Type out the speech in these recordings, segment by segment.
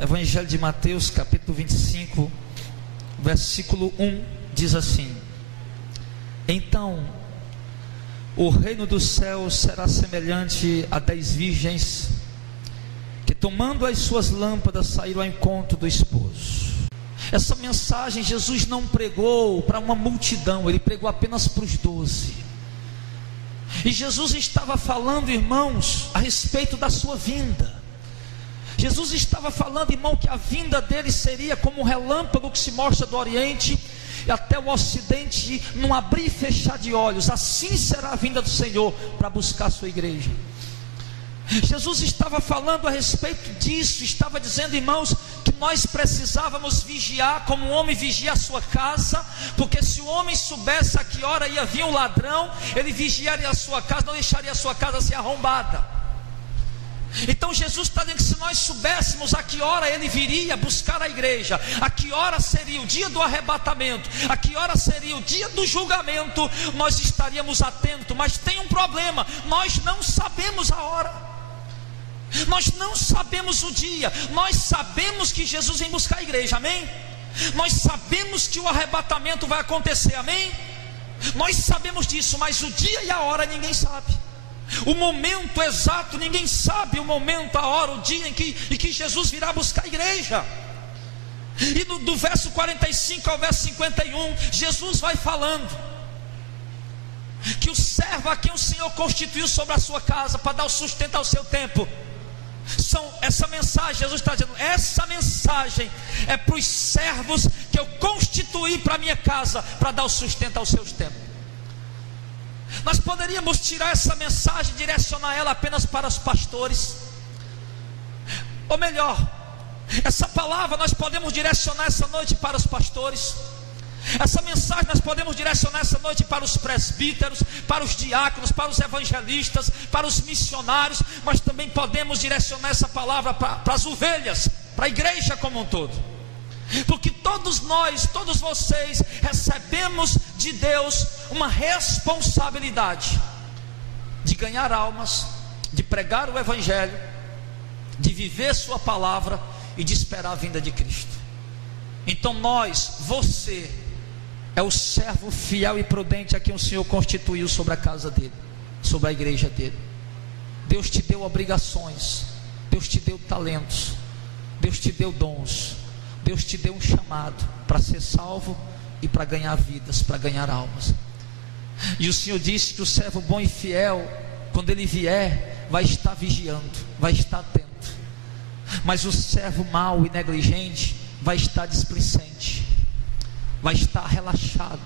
Evangelho de Mateus, capítulo 25, versículo 1, diz assim: então o reino dos céus será semelhante a 10 virgens que, tomando as suas lâmpadas, saíram ao encontro do esposo. Essa mensagem Jesus não pregou para uma multidão, ele pregou apenas para os 12. E Jesus estava falando, irmãos, a respeito da sua vinda. Jesus estava falando, irmão, que a vinda dele seria como um relâmpago que se mostra do Oriente e até o Ocidente, num abrir e fechar de olhos. Assim será a vinda do Senhor para buscar a sua igreja. Jesus estava falando a respeito disso, estava dizendo, irmãos, que nós precisávamos vigiar como um homem vigia a sua casa, porque se o homem soubesse a que hora ia vir o ladrão, ele vigiaria a sua casa, não deixaria a sua casa ser arrombada. Então Jesus está dizendo que se nós soubéssemos a que hora ele viria buscar a igreja, a que hora seria o dia do arrebatamento, a que hora seria o dia do julgamento, nós estaríamos atentos. Mas tem um problema: nós não sabemos a hora, nós não sabemos o dia. Nós sabemos que Jesus vem buscar a igreja, amém? Nós sabemos que o arrebatamento vai acontecer, amém? Nós sabemos disso, mas o dia e a hora ninguém sabe. O momento exato, ninguém sabe o momento, a hora, o dia em que Jesus virá buscar a igreja. E do verso 45 ao verso 51, Jesus vai falando que o servo a quem o Senhor constituiu sobre a sua casa para dar o sustento ao seu tempo, essa mensagem, Jesus está dizendo, essa mensagem é para os servos que eu constituí para a minha casa, para dar o sustento aos seus tempos. Nós poderíamos tirar essa mensagem e direcionar ela apenas para os pastores, ou melhor, essa palavra nós podemos direcionar essa noite para os pastores. Essa mensagem nós podemos direcionar essa noite para os presbíteros, para os diáconos, para os evangelistas, para os missionários, mas também podemos direcionar essa palavra para as ovelhas, para a igreja como um todo. Porque todos nós, todos vocês recebemos de Deus uma responsabilidade de ganhar almas, de pregar o Evangelho, de viver sua palavra e de esperar a vinda de Cristo. Então você é o servo fiel e prudente a quem o Senhor constituiu sobre a casa dele, sobre a igreja dele. Deus te deu obrigações, Deus te deu talentos, Deus te deu dons, Deus te deu um chamado para ser salvo e para ganhar vidas, para ganhar almas. E o Senhor disse que o servo bom e fiel, quando ele vier, vai estar vigiando, vai estar atento. Mas o servo mau e negligente vai estar displicente, vai estar relaxado,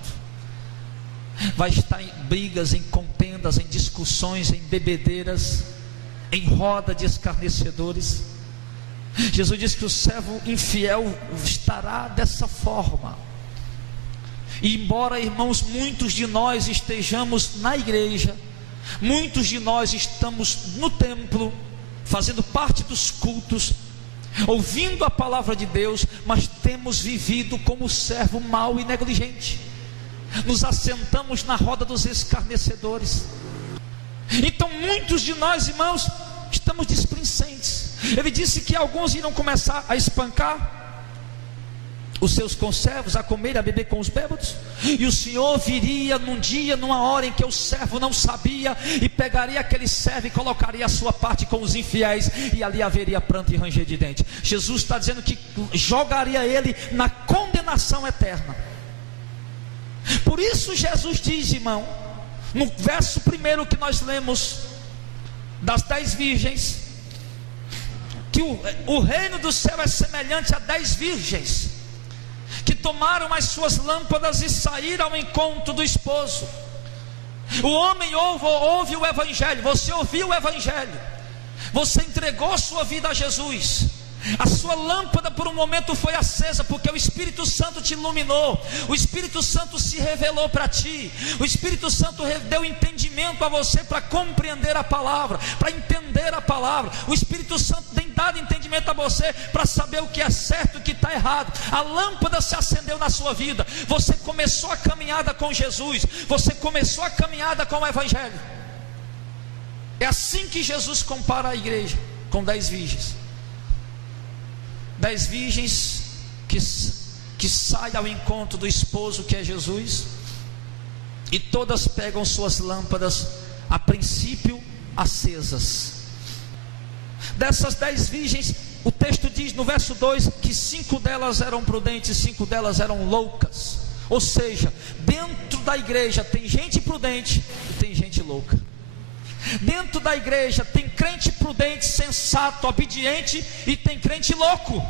vai estar em brigas, em contendas, em discussões, em bebedeiras, em roda de escarnecedores. Jesus disse que o servo infiel estará dessa forma. E embora, irmãos, muitos de nós estejamos na igreja, muitos de nós estamos no templo, fazendo parte dos cultos, ouvindo a palavra de Deus, mas temos vivido como servo mau e negligente. Nos assentamos na roda dos escarnecedores. Então muitos de nós, irmãos, estamos displicentes. Ele disse que alguns irão começar a espancar os seus conservos, a comer e a beber com os bêbados, e o Senhor viria num dia, numa hora em que o servo não sabia, e pegaria aquele servo e colocaria a sua parte com os infiéis, e ali haveria pranto e ranger de dente. Jesus está dizendo que jogaria ele na condenação eterna. Por isso Jesus diz, irmão, no verso primeiro que nós lemos, das 10 virgens, que o reino do céu é semelhante a 10 virgens que tomaram as suas lâmpadas e saíram ao encontro do esposo. O homem ouve o Evangelho, você ouviu o Evangelho, você entregou sua vida a Jesus, a sua lâmpada por um momento foi acesa, porque o Espírito Santo te iluminou, o Espírito Santo se revelou para ti, o Espírito Santo deu entendimento a você para compreender a palavra, para entender a palavra. O Espírito Santo tem dado entendimento a você para saber o que é certo e o que está errado. A lâmpada se acendeu na sua vida, você começou a caminhada com Jesus, você começou a caminhada com o Evangelho. É assim que Jesus compara a igreja com 10 virgens. 10 virgens que saem ao encontro do esposo, que é Jesus, e todas pegam suas lâmpadas, a princípio acesas. Dessas 10 virgens, o texto diz no verso 2 que 5 delas eram prudentes, 5 delas eram loucas. Ou seja, dentro da igreja tem gente prudente e tem gente louca. Dentro da igreja tem crente prudente, sensato, obediente, e tem crente louco.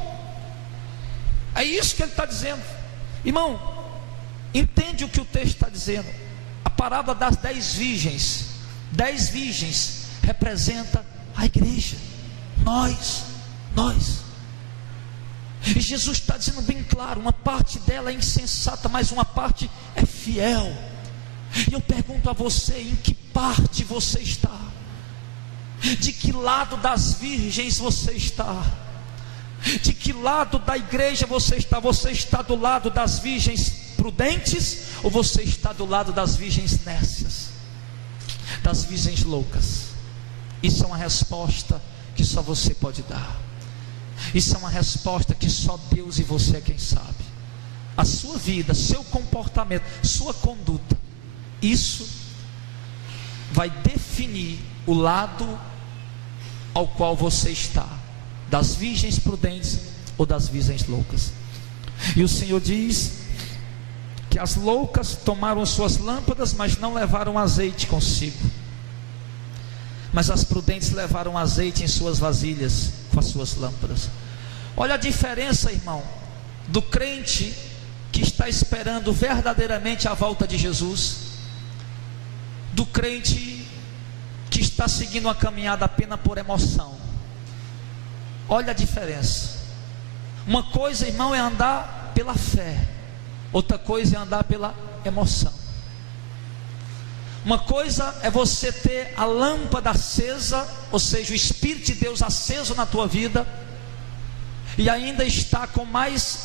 É isso que ele está dizendo. Irmão, entende o que o texto está dizendo? A parábola das 10 virgens. 10 virgens representa a igreja. Nós. E Jesus está dizendo bem claro: uma parte dela é insensata, mas uma parte é fiel. E eu pergunto a você: em que parte você está? De que lado das virgens você está? De que lado da igreja você está? Você está do lado das virgens prudentes, ou você está do lado das virgens nécias, das virgens loucas? Isso é uma resposta que só você pode dar. Isso é uma resposta que só Deus e você é quem sabe. A sua vida, seu comportamento, sua conduta, isso vai definir o lado ao qual você está, das virgens prudentes ou das virgens loucas. E o Senhor diz que as loucas tomaram suas lâmpadas, mas não levaram azeite consigo. Mas as prudentes levaram azeite em suas vasilhas com as suas lâmpadas. Olha a diferença, irmão, do crente que está esperando verdadeiramente a volta de Jesus, do crente que está seguindo uma caminhada apenas por emoção. Olha a diferença. Uma coisa, irmão, é andar pela fé, outra coisa é andar pela emoção. Uma coisa é você ter a lâmpada acesa, ou seja, o Espírito de Deus aceso na tua vida, e ainda está com mais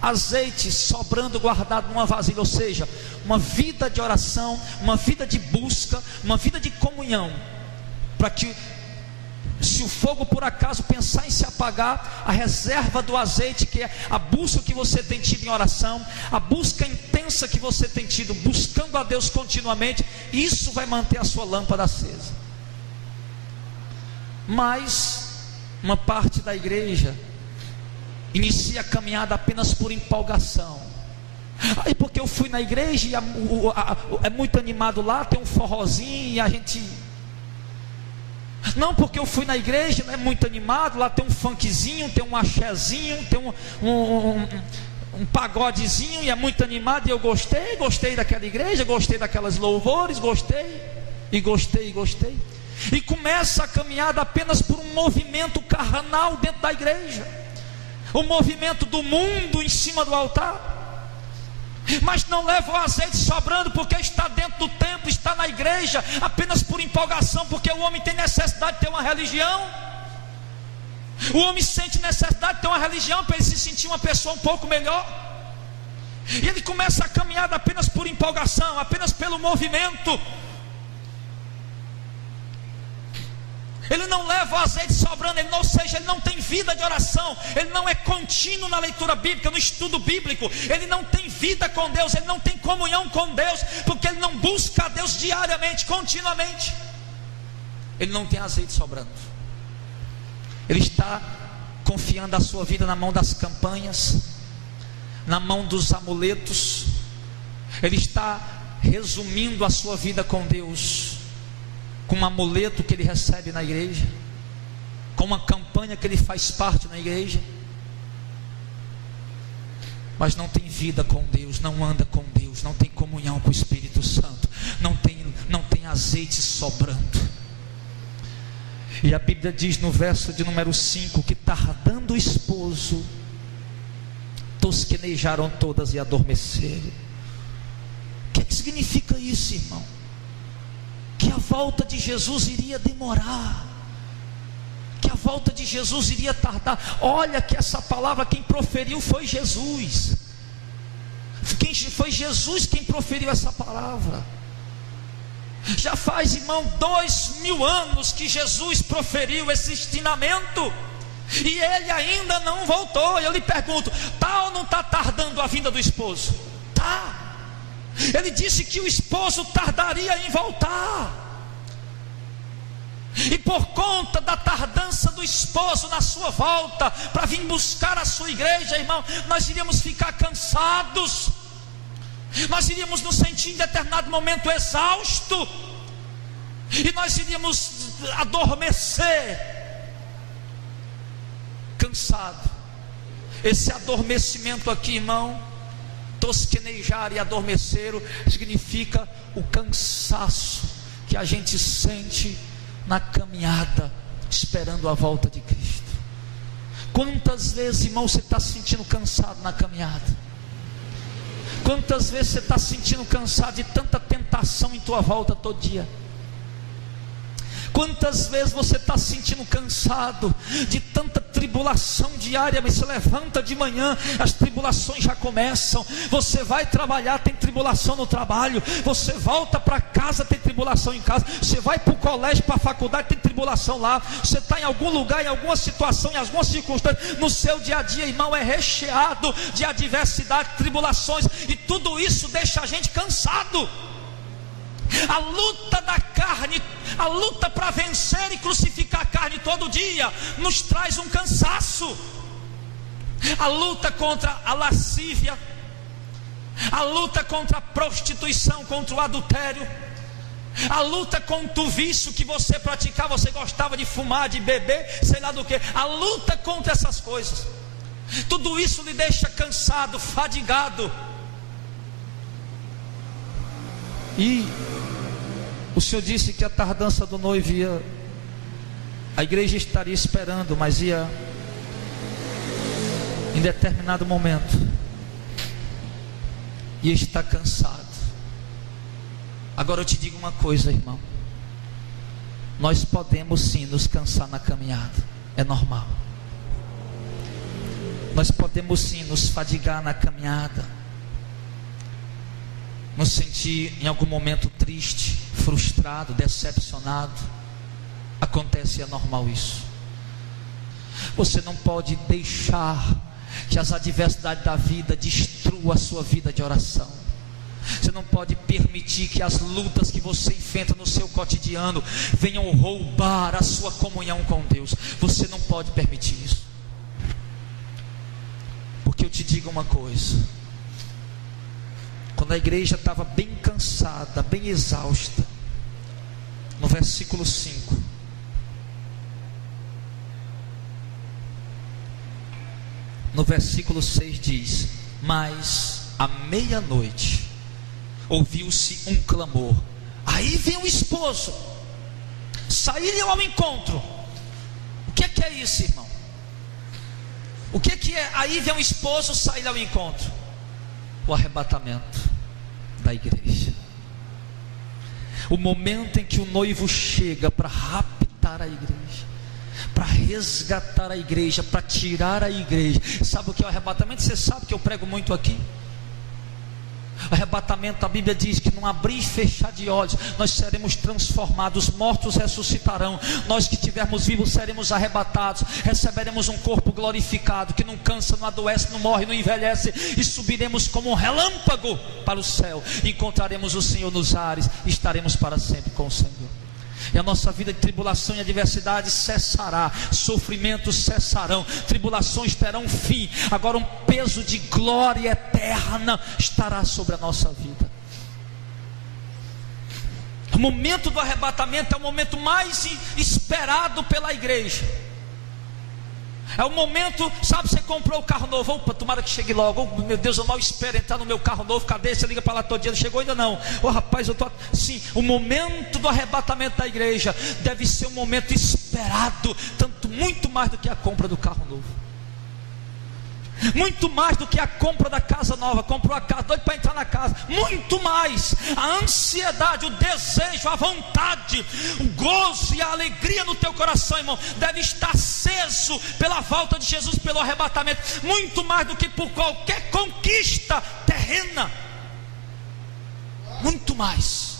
azeite sobrando, guardado numa vasilha. Ou seja, uma vida de oração, uma vida de busca, uma vida de comunhão, para que, se o fogo por acaso pensar em se apagar, a reserva do azeite, que é a busca que você tem tido em oração, a busca intensa que você tem tido, buscando a Deus continuamente, isso vai manter a sua lâmpada acesa. Mas uma parte da igreja inicia a caminhada apenas por empolgação. Aí porque eu fui na igreja e é muito animado lá, tem um forrozinho e a gente... Não, porque eu fui na igreja, é muito animado, lá tem um funkzinho, tem um axézinho, tem um pagodezinho, e é muito animado, e eu gostei daquela igreja, gostei daquelas louvores, gostei. E começa a caminhada apenas por um movimento carnal dentro da igreja, o movimento do mundo em cima do altar. Mas não leva o azeite sobrando, porque está dentro do templo, está na igreja, apenas por empolgação, porque o homem tem necessidade de ter uma religião. O homem sente necessidade de ter uma religião para ele se sentir uma pessoa um pouco melhor. E ele começa a caminhada apenas por empolgação, apenas pelo movimento. Ele não leva o azeite sobrando, ou seja, ele não tem vida de oração, ele não é contínuo na leitura bíblica, no estudo bíblico, ele não tem vida com Deus, ele não tem comunhão com Deus, porque ele não busca a Deus diariamente, continuamente. Ele não tem azeite sobrando. Ele está confiando a sua vida na mão das campanhas, na mão dos amuletos. Ele está resumindo a sua vida com Deus com um amuleto que ele recebe na igreja, com uma campanha que ele faz parte na igreja, mas não tem vida com Deus, não anda com Deus, não tem comunhão com o Espírito Santo, não tem azeite sobrando. E a Bíblia diz no verso de número 5 que, tardando o esposo, tosquenejaram todas e adormeceram. O que significa isso, irmão? Que a volta de Jesus iria demorar, que a volta de Jesus iria tardar. Olha que essa palavra quem proferiu foi Jesus. Foi Jesus quem proferiu essa palavra. Já faz, irmão, 2000 anos que Jesus proferiu esse ensinamento. e ele ainda não voltou. Eu lhe pergunto, está ou não está tardando a vinda do esposo? Está. Ele disse que o esposo tardaria em voltar. E por conta da tardança do esposo na sua volta para vir buscar a sua igreja, irmão, nós iríamos ficar cansados, nós iríamos nos sentir em determinado momento exausto, e nós iríamos adormecer, cansado. Esse adormecimento aqui, irmão, tosquenejar e adormecer, significa o cansaço que a gente sente na caminhada, esperando a volta de Cristo. Quantas vezes, irmão, você está se sentindo cansado na caminhada? Quantas vezes você está se sentindo cansado de tanta tentação em tua volta todo dia? Quantas vezes você está se sentindo cansado de tanta tribulação diária? Mas você levanta de manhã, as tribulações já começam. Você vai trabalhar, tem tribulação no trabalho. Você volta para casa, tem tribulação em casa. Você vai para o colégio, para a faculdade, tem tribulação lá. Você está em algum lugar, em alguma situação, em alguma circunstância, no seu dia a dia, irmão, é recheado de adversidade, tribulações, e tudo isso deixa a gente cansado. A luta da carne, a luta para vencer e crucificar a carne todo dia, nos traz um cansaço. A luta contra a lascívia, a luta contra a prostituição, contra o adultério, a luta contra o vício que você praticava, você gostava de fumar, de beber, sei lá do que. A luta contra essas coisas, tudo isso lhe deixa cansado, fadigado. E o Senhor disse que a tardança do noivo ia, a igreja estaria esperando, mas ia, em determinado momento, ia estar cansado. Agora eu te digo uma coisa, irmão, nós podemos sim nos cansar na caminhada, é normal. Nós podemos sim nos fadigar na caminhada, nos sentir em algum momento triste, frustrado, decepcionado. Acontece, é normal isso. Você não pode deixar que as adversidades da vida destruam a sua vida de oração. Você não pode permitir que as lutas que você enfrenta no seu cotidiano venham roubar a sua comunhão com Deus. Você não pode permitir isso. Porque eu te digo uma coisa, quando a igreja estava bem cansada, bem exausta, no versículo 5, no versículo 6 diz: mas à meia-noite ouviu-se um clamor. Aí vem o esposo, saíram ao encontro. O que é isso, irmão? O que é? Aí vem o esposo sair ao encontro. O arrebatamento da igreja. O momento em que o noivo chega para raptar a igreja, para resgatar a igreja, para tirar a igreja. Sabe o que é o arrebatamento? Você sabe que eu prego muito aqui. Arrebatamento, a Bíblia diz que num abrir e fechar de olhos nós seremos transformados, mortos ressuscitarão, nós que estivermos vivos seremos arrebatados, receberemos um corpo glorificado, que não cansa, não adoece, não morre, não envelhece, e subiremos como um relâmpago para o céu, encontraremos o Senhor nos ares, e estaremos para sempre com o Senhor. E a nossa vida de tribulação e adversidade cessará, sofrimentos cessarão, tribulações terão fim. Agora um peso de glória eterna estará sobre a nossa vida. O momento do arrebatamento é o momento mais esperado pela igreja. É o momento, sabe, você comprou o carro novo, opa, tomara que chegue logo, oh, meu Deus, eu mal espero entrar no meu carro novo, cadê? Você liga para lá todo dia, não chegou ainda não, oh rapaz, eu estou, sim, o momento do arrebatamento da igreja deve ser um momento esperado, tanto, muito mais do que a compra do carro novo, muito mais do que a compra da casa nova. Comprou a casa, doido para entrar na casa, muito mais. A ansiedade, o desejo, a vontade, o gozo e a alegria no teu coração, irmão, deve estar aceso pela volta de Jesus, pelo arrebatamento, muito mais do que por qualquer conquista terrena, muito mais.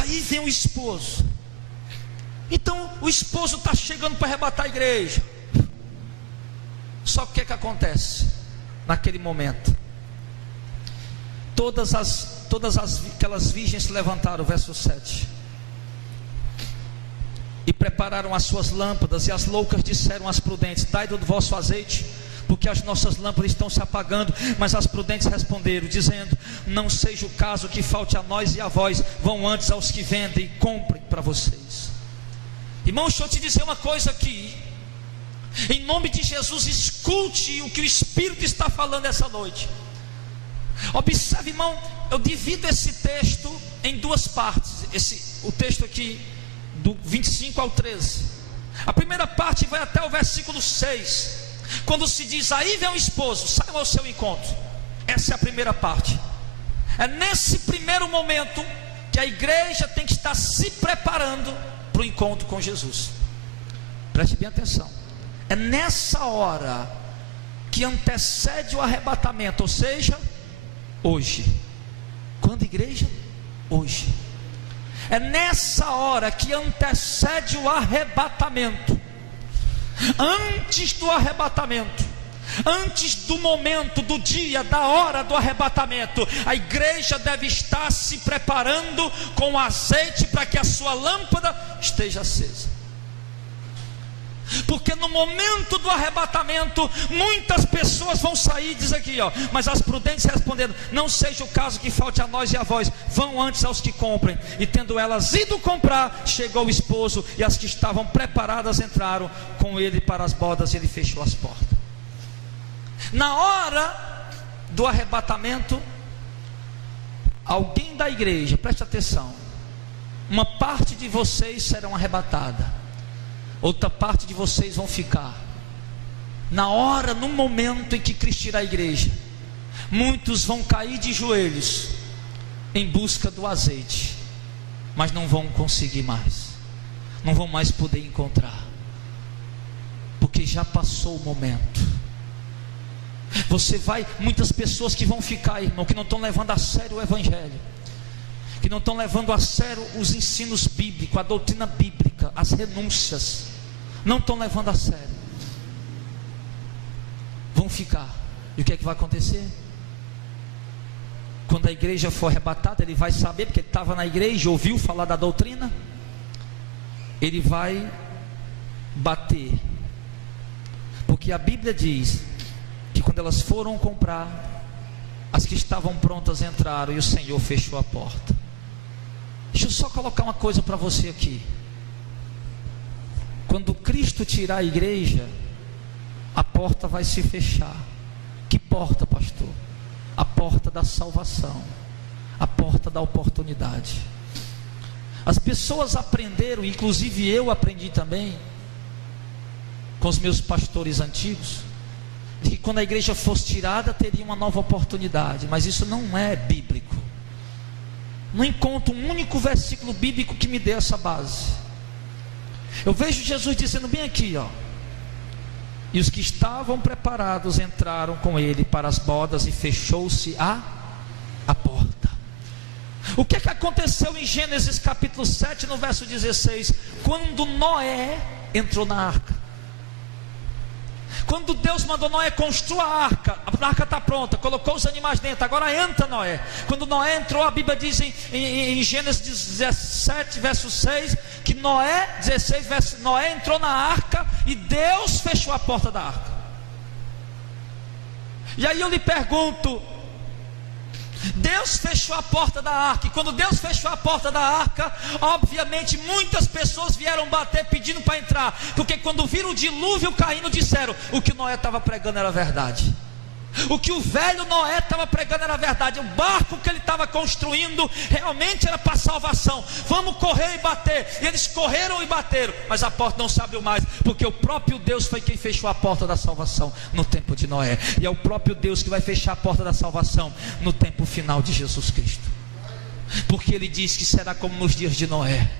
Aí vem o esposo, Então o esposo está chegando para arrebatar a igreja. Só que o que acontece naquele momento? Todas aquelas virgens se levantaram, verso 7, e prepararam as suas lâmpadas, e as loucas disseram às prudentes: dai do vosso azeite, porque as nossas lâmpadas estão se apagando. Mas as prudentes responderam, dizendo: não seja o caso que falte a nós e a vós, vão antes aos que vendem e comprem para vocês. Irmão, deixa eu te dizer uma coisa aqui, em nome de Jesus, escute o que o Espírito está falando essa noite. Observe, irmão, eu divido esse texto em duas partes, o texto aqui do 25 ao 13. A primeira parte vai até o versículo 6, quando se diz: aí vem o esposo, saiam ao seu encontro. Essa é a primeira parte. É nesse primeiro momento que a igreja tem que estar se preparando para o encontro com Jesus. Preste bem atenção. É nessa hora que antecede o arrebatamento, ou seja, hoje. Quando, igreja? Hoje. É nessa hora que antecede o arrebatamento. Antes do arrebatamento, antes do momento, do dia, da hora do arrebatamento, a igreja deve estar se preparando com azeite para que a sua lâmpada esteja acesa. Porque no momento do arrebatamento, muitas pessoas vão sair, diz aqui, mas as prudentes responderam: não seja o caso que falte a nós e a vós, vão antes aos que comprem. E tendo elas ido comprar, chegou o esposo, e as que estavam preparadas entraram com ele para as bodas, e ele fechou as portas. Na hora do arrebatamento, alguém da igreja, preste atenção, uma parte de vocês serão arrebatada, outra parte de vocês vão ficar. Na hora, no momento em que Cristo tirar a igreja, muitos vão cair de joelhos em busca do azeite, mas não vão conseguir mais, não vão mais poder encontrar, porque já passou o momento. Muitas pessoas que vão ficar, irmão, que não estão levando a sério o evangelho, que não estão levando a sério os ensinos bíblicos, a doutrina bíblica, as renúncias, não estão levando a sério, vão ficar. E o que é que vai acontecer? Quando a igreja for arrebatada, ele vai saber, porque ele estava na igreja, ouviu falar da doutrina, ele vai bater, porque a Bíblia diz que quando elas foram comprar, as que estavam prontas entraram e o Senhor fechou a porta. Deixa eu só colocar uma coisa para você aqui. Quando Cristo tirar a igreja, a porta vai se fechar. Que porta, pastor? A porta da salvação, a porta da oportunidade. As pessoas aprenderam, inclusive eu aprendi também, com os meus pastores antigos, de que quando a igreja fosse tirada, teria uma nova oportunidade. Mas isso não é bíblico. Não encontro um único versículo bíblico que me dê essa base. Eu vejo Jesus dizendo bem aqui, e os que estavam preparados entraram com ele para as bodas, e fechou-se a porta. O que é que aconteceu em Gênesis capítulo 7, no verso 16? Quando Noé entrou na arca, quando Deus mandou Noé: construa a arca está pronta, colocou os animais dentro, agora entra Noé. Quando Noé entrou, a Bíblia diz em Gênesis 17, verso 6, que Noé entrou na arca e Deus fechou a porta da arca. E aí eu lhe pergunto, Deus fechou a porta da arca, e quando Deus fechou a porta da arca, obviamente muitas pessoas vieram bater pedindo para entrar, porque quando viram o dilúvio caindo, disseram: o que Noé estava pregando era verdade. O que o velho Noé estava pregando era verdade. O barco que ele estava construindo realmente era para salvação. Vamos correr e bater. E eles correram e bateram, mas a porta não se abriu mais, porque o próprio Deus foi quem fechou a porta da salvação no tempo de Noé. E é o próprio Deus que vai fechar a porta da salvação no tempo final de Jesus Cristo, porque ele diz que será como nos dias de Noé,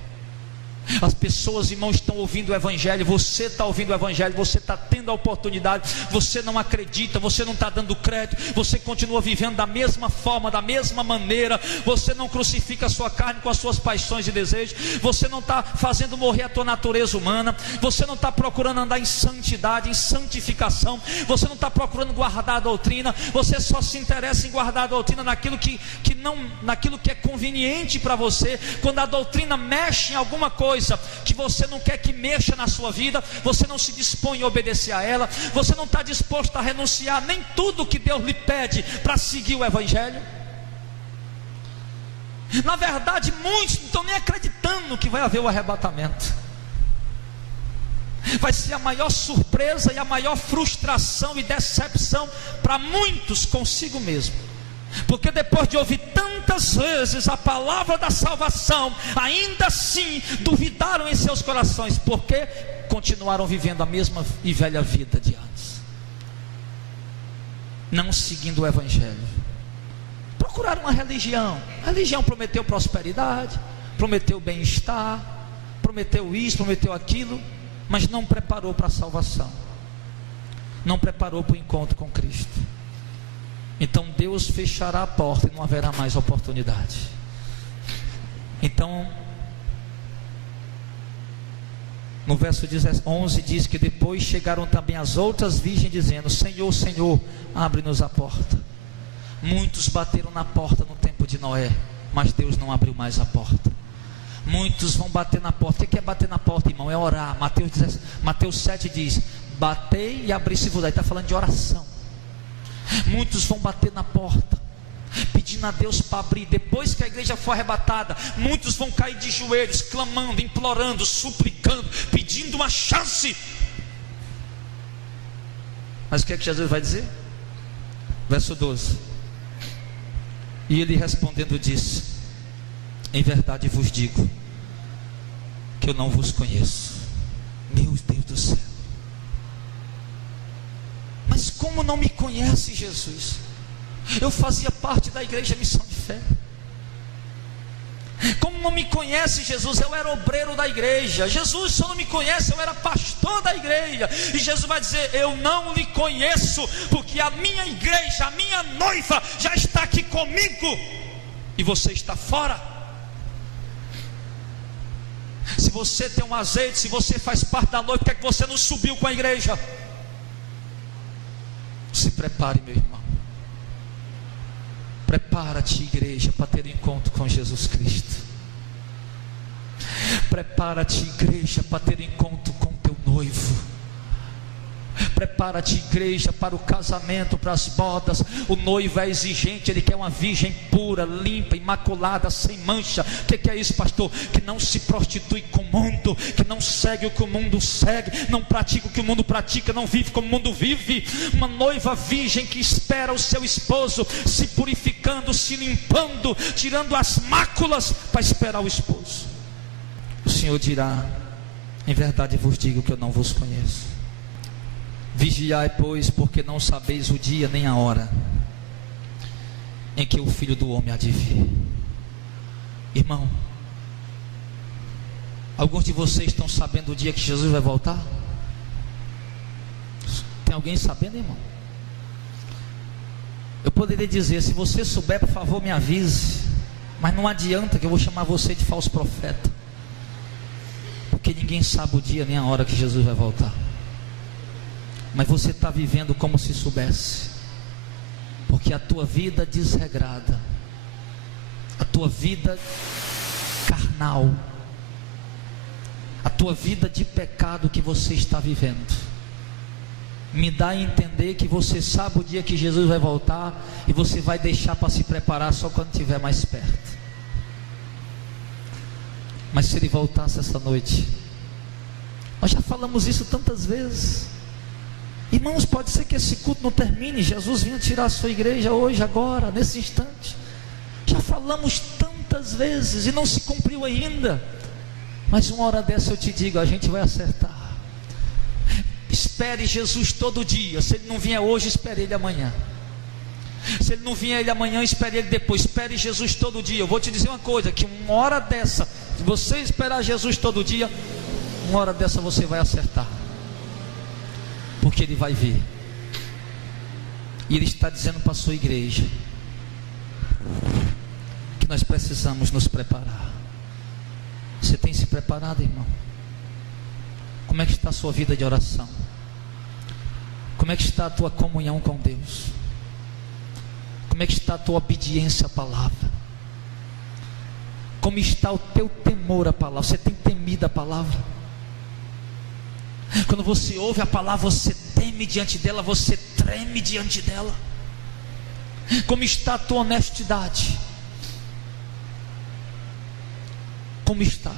As pessoas, irmãos, estão ouvindo o Evangelho. Você está ouvindo o Evangelho, você está tendo a oportunidade. Você não acredita, você não está dando crédito, você continua vivendo da mesma forma, da mesma maneira. Você não crucifica a sua carne com as suas paixões e desejos. Você não está fazendo morrer a tua natureza humana. Você não está procurando andar em santidade, em santificação. Você não está procurando guardar a doutrina. Você só se interessa em guardar a doutrina naquilo que é conveniente para você. Quando a doutrina mexe em alguma coisa que você não quer que mexa na sua vida, você não se dispõe a obedecer a ela. Você não está disposto a renunciar nem tudo que Deus lhe pede para seguir o Evangelho. Na verdade, muitos não estão nem acreditando que vai haver o arrebatamento. Vai ser a maior surpresa e a maior frustração e decepção para muitos consigo mesmo. Porque depois de ouvir tantas vezes a palavra da salvação, ainda assim duvidaram em seus corações, porque continuaram vivendo a mesma e velha vida de antes, não seguindo o Evangelho. Procuraram uma religião. A religião prometeu prosperidade, prometeu bem-estar, prometeu isso, prometeu aquilo, mas não preparou para a salvação, não preparou para o encontro com Cristo. Então Deus fechará a porta e não haverá mais oportunidade. Então, no verso 11 diz que depois chegaram também as outras virgens dizendo: Senhor, Senhor, abre-nos a porta. Muitos bateram na porta no tempo de Noé, mas Deus não abriu mais a porta. Muitos vão bater na porta. O que é bater na porta, irmão? É orar. Mateus 7 diz: batei e abri-se-vos-á. Está falando de oração. Muitos vão bater na porta, pedindo a Deus para abrir. Depois que a igreja for arrebatada, muitos vão cair de joelhos, clamando, implorando, suplicando, pedindo uma chance. Mas o que é que Jesus vai dizer? Verso 12: e ele respondendo disse: em verdade vos digo que eu não vos conheço. Meu Deus do céu! Mas como não me conhece, Jesus? Eu fazia parte da igreja Missão de Fé. Como não me conhece, Jesus? Eu era obreiro da igreja. Jesus só não me conhece, eu era pastor da igreja. E Jesus vai dizer: eu não lhe conheço, porque a minha igreja, a minha noiva já está aqui comigo e você está fora. Se você tem um azeite, se você faz parte da noiva, por que é que você não subiu com a igreja? Se prepare, meu irmão. Prepara-te, igreja, para ter encontro com Jesus Cristo. Prepara-te, igreja, para ter encontro com teu noivo. Prepara-te, igreja, para o casamento, para as bodas. O noivo é exigente, ele quer uma virgem pura, limpa, imaculada, sem mancha. O que é isso, pastor? Que não se prostitui com o mundo, que não segue o que o mundo segue, não pratica o que o mundo pratica, não vive como o mundo vive. Uma noiva virgem que espera o seu esposo, se purificando, se limpando, tirando as máculas para esperar o esposo. O Senhor dirá: em verdade vos digo que eu não vos conheço. Vigiai, pois, porque não sabeis o dia nem a hora em que o Filho do Homem há de vir. Irmão, alguns de vocês estão sabendo o dia que Jesus vai voltar? Tem alguém sabendo, irmão? Eu poderia dizer: se você souber, por favor, me avise. Mas não adianta, que eu vou chamar você de falso profeta, porque ninguém sabe o dia nem a hora que Jesus vai voltar. Mas você está vivendo como se soubesse, porque a tua vida desregrada, a tua vida carnal, a tua vida de pecado que você está vivendo, me dá a entender que você sabe o dia que Jesus vai voltar, e você vai deixar para se preparar só quando estiver mais perto. Mas se Ele voltasse essa noite, nós já falamos isso tantas vezes. Irmãos, pode ser que esse culto não termine, Jesus vinha tirar a sua igreja hoje, agora, nesse instante. Já falamos tantas vezes e não se cumpriu ainda. Mas uma hora dessa eu te digo, a gente vai acertar. Espere Jesus todo dia. Se Ele não vier hoje, espere Ele amanhã. Se Ele não vier Ele amanhã, espere Ele depois. Espere Jesus todo dia. Eu vou te dizer uma coisa, que uma hora dessa Se você esperar Jesus todo dia, uma hora dessa você vai acertar, porque Ele vai vir. E Ele está dizendo para a sua igreja que nós precisamos nos preparar. Você tem se preparado, irmão? Como é que está a sua vida de oração? Como é que está a tua comunhão com Deus? Como é que está a tua obediência à palavra? Como está o teu temor à palavra? Você tem temido a palavra? Quando você ouve a palavra, você teme diante dela, você treme diante dela? Como está a tua honestidade? Como está?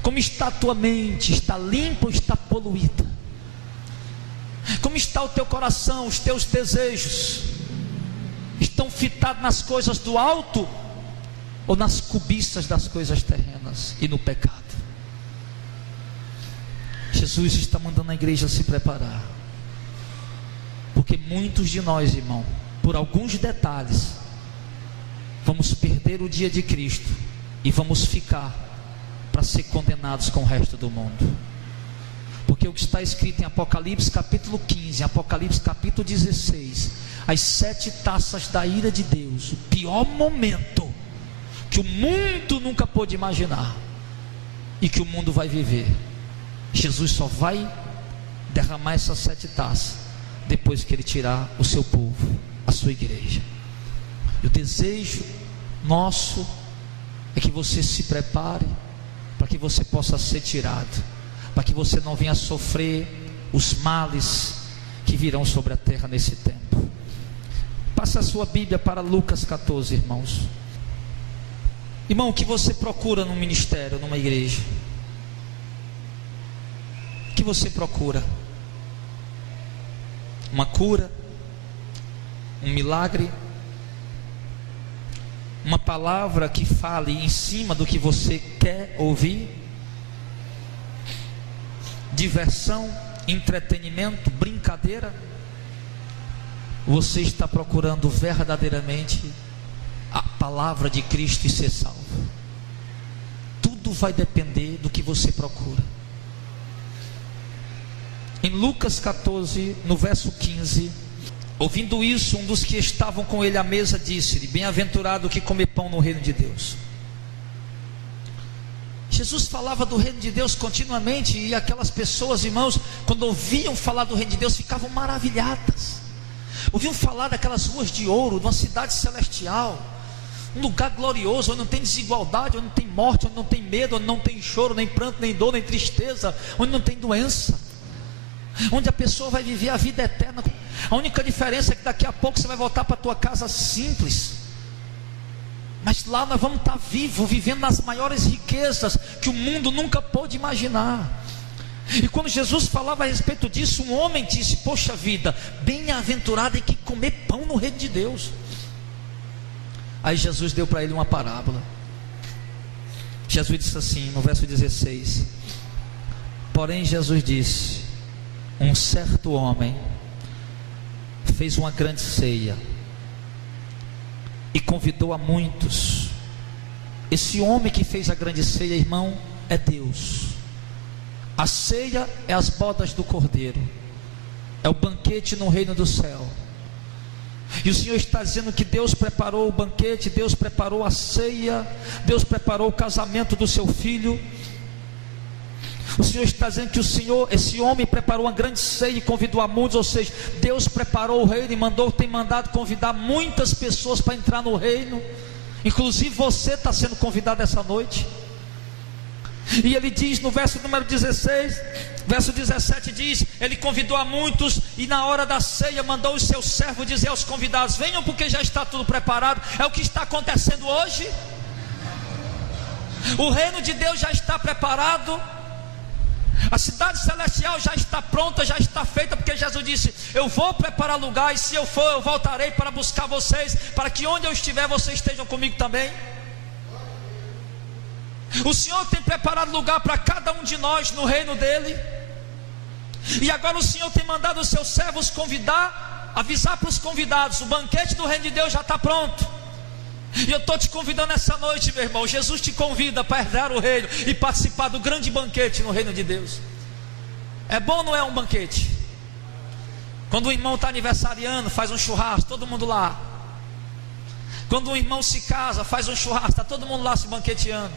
Como está a tua mente? Está limpa ou está poluída? Como está o teu coração? Os teus desejos estão fitados nas coisas do alto ou nas cobiças das coisas terrenas e no pecado? Jesus está mandando a igreja se preparar, porque muitos de nós, irmão, por alguns detalhes, vamos perder o dia de Cristo e vamos ficar para ser condenados com o resto do mundo. Porque o que está escrito em Apocalipse capítulo 15, Apocalipse capítulo 16, as 7 taças da ira de Deus, o pior momento que o mundo nunca pôde imaginar e que o mundo vai viver, Jesus só vai derramar essas 7 taças depois que Ele tirar o seu povo, a sua igreja. E o desejo nosso é que você se prepare para que você possa ser tirado, para que você não venha sofrer os males que virão sobre a terra nesse tempo. Passa a sua Bíblia para Lucas 14, irmãos. Irmão, o que você procura num ministério, numa igreja? O que você procura? Uma cura? Um milagre? Uma palavra que fale em cima do que você quer ouvir? Diversão, entretenimento, brincadeira? Você está procurando verdadeiramente a palavra de Cristo e ser salvo? Tudo vai depender do que você procura. Em Lucas 14, no verso 15, ouvindo isso, um dos que estavam com ele à mesa disse-lhe: bem-aventurado o que come pão no reino de Deus. Jesus falava do reino de Deus continuamente, e aquelas pessoas, irmãos, quando ouviam falar do reino de Deus, ficavam maravilhadas. Ouviam falar daquelas ruas de ouro, de uma cidade celestial, um lugar glorioso, onde não tem desigualdade, onde não tem morte, onde não tem medo, onde não tem choro, nem pranto, nem dor, nem tristeza, onde não tem doença, onde a pessoa vai viver a vida eterna. A única diferença é que daqui a pouco você vai voltar para a tua casa simples, mas lá nós vamos estar vivos, vivendo nas maiores riquezas que o mundo nunca pôde imaginar. E quando Jesus falava a respeito disso, um homem disse: poxa vida, bem-aventurado em que comer pão no reino de Deus. Aí Jesus deu para ele uma parábola. Jesus disse assim, no verso 16: porém Jesus disse: um certo homem fez uma grande ceia e convidou a muitos. Esse homem que fez a grande ceia, irmão, é Deus. A ceia é as bodas do Cordeiro, é o banquete no reino do céu. E o Senhor está dizendo que Deus preparou o banquete, Deus preparou a ceia, Deus preparou o casamento do seu filho. O Senhor está dizendo que esse homem preparou uma grande ceia e convidou a muitos, ou seja, Deus preparou o reino e tem mandado convidar muitas pessoas para entrar no reino. Inclusive você está sendo convidado essa noite. E ele diz no verso número 16, verso 17 diz: ele convidou a muitos e na hora da ceia mandou os seus servos dizer aos convidados: venham porque já está tudo preparado. É o que está acontecendo hoje. O reino de Deus já está preparado, a cidade celestial já está pronta, já está feita, porque Jesus disse: eu vou preparar lugar, e se eu for, eu voltarei para buscar vocês, para que onde eu estiver, vocês estejam comigo também. O Senhor tem preparado lugar para cada um de nós no reino dele. E agora o Senhor tem mandado os seus servos avisar para os convidados: o banquete do reino de Deus já está pronto. E eu estou te convidando essa noite, meu irmão. Jesus te convida para herdar o reino e participar do grande banquete no reino de Deus. É bom ou não é um banquete? Quando o irmão está aniversariando, faz um churrasco, todo mundo lá. Quando um irmão se casa, faz um churrasco, está todo mundo lá se banqueteando.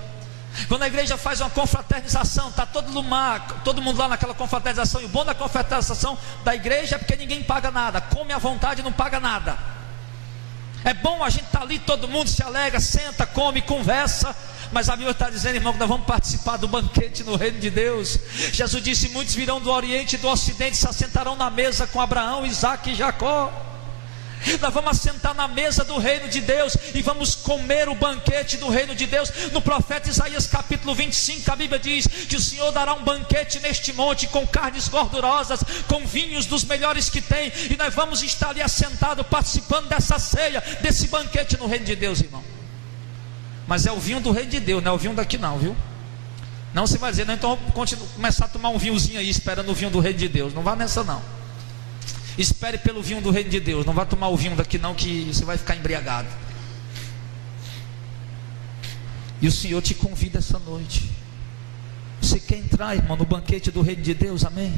Quando a igreja faz uma confraternização, está todo mundo lá naquela confraternização. E o bom da confraternização da igreja é porque ninguém paga nada, come à vontade e não paga nada. É bom a gente estar ali, todo mundo se alegra, senta, come, conversa. Mas a Bíblia está dizendo, irmão, que nós vamos participar do banquete no reino de Deus. Jesus disse: muitos virão do Oriente e do Ocidente, se assentarão na mesa com Abraão, Isaque e Jacó. Nós vamos assentar na mesa do reino de Deus e vamos comer o banquete do reino de Deus. No profeta Isaías capítulo 25, a Bíblia diz que o Senhor dará um banquete neste monte, com carnes gordurosas, com vinhos dos melhores que tem. E nós vamos estar ali assentados, participando dessa ceia, desse banquete no reino de Deus, irmão. Mas é o vinho do reino de Deus, não é o vinho daqui não, viu? Não, você vai dizer, não, então vamos começar a tomar um vinhozinho aí, esperando o vinho do reino de Deus. Não vá nessa não. Espere pelo vinho do reino de Deus. Não vá tomar o vinho daqui não, que você vai ficar embriagado. E o Senhor te convida essa noite. Você quer entrar, irmão, no banquete do reino de Deus? Amém?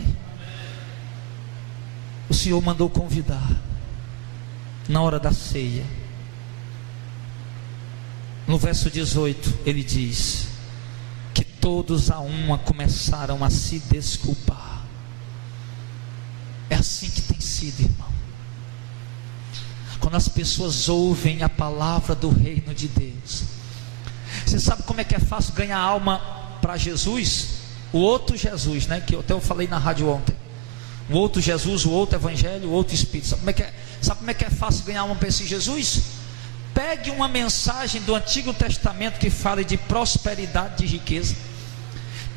O Senhor mandou convidar na hora da ceia. No verso 18 ele diz que todos a uma começaram a se desculpar. É assim que tem sido, irmão. Quando as pessoas ouvem a palavra do reino de Deus. Você sabe como é que é fácil ganhar alma para Jesus? O outro Jesus, né? Que até eu falei na rádio ontem. O outro Jesus, o outro Evangelho, o outro Espírito. Sabe como é que é fácil ganhar alma para esse Jesus? Pegue uma mensagem do Antigo Testamento que fale de prosperidade, de riqueza.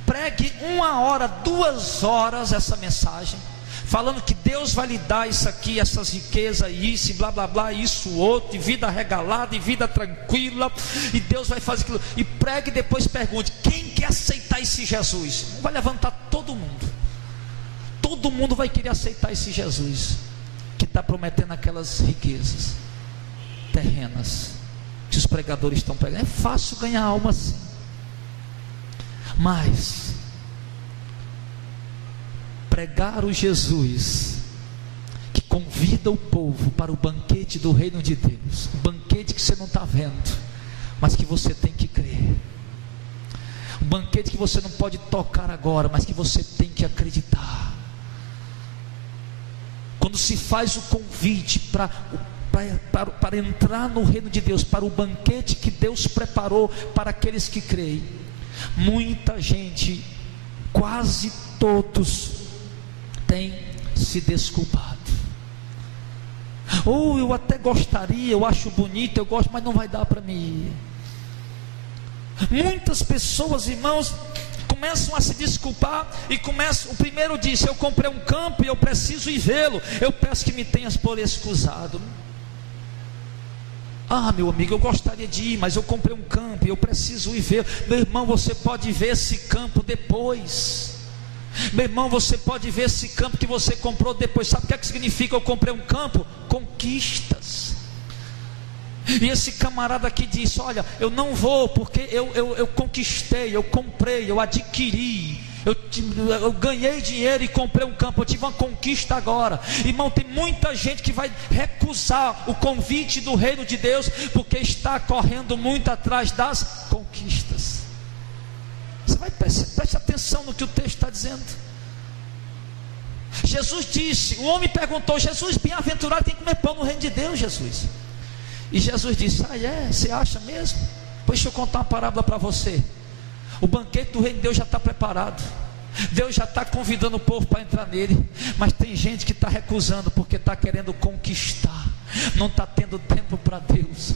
Pregue 1 hora, 2 horas essa mensagem, falando que Deus vai lhe dar isso aqui, essas riquezas, isso, e blá blá blá, isso, outro, e vida regalada, e vida tranquila, e Deus vai fazer aquilo. E pregue e depois pergunte: quem quer aceitar esse Jesus? Vai levantar todo mundo. Todo mundo vai querer aceitar esse Jesus que está prometendo aquelas riquezas terrenas que os pregadores estão pregando. É fácil ganhar alma assim, mas pregar o Jesus que convida o povo para o banquete do reino de Deus, o banquete que você não está vendo, mas que você tem que crer, um banquete que você não pode tocar agora, mas que você tem que acreditar. Quando se faz o convite para entrar no reino de Deus, para o banquete que Deus preparou para aqueles que creem, muita gente, quase todos, tem se desculpado. Ou eu até gostaria, eu acho bonito, eu gosto, mas não vai dar para mim ir. Muitas pessoas, irmãos, começam a se desculpar e começam. O primeiro disse: eu comprei um campo e eu preciso ir vê-lo, eu peço que me tenhas por excusado. Ah, meu amigo, eu gostaria de ir, mas eu comprei um campo e eu preciso ir ver. Meu irmão, você pode ver esse campo depois. Meu irmão, você pode ver esse campo que você comprou depois. Sabe o que é que significa eu comprei um campo? Conquistas. E esse camarada aqui disse: olha, eu não vou porque eu conquistei, eu comprei, eu adquiri, eu ganhei dinheiro e comprei um campo, eu tive uma conquista agora. Irmão, tem muita gente que vai recusar o convite do reino de Deus porque está correndo muito atrás das conquistas. Você vai, preste atenção no que o texto está dizendo. Jesus disse, o homem perguntou: Jesus, bem-aventurado tem que comer pão no reino de Deus, Jesus. E Jesus disse: você acha mesmo? Pois deixa eu contar uma parábola para você. O banquete do reino de Deus já está preparado, Deus já está convidando o povo para entrar nele, mas tem gente que está recusando porque está querendo conquistar, não está tendo tempo para Deus.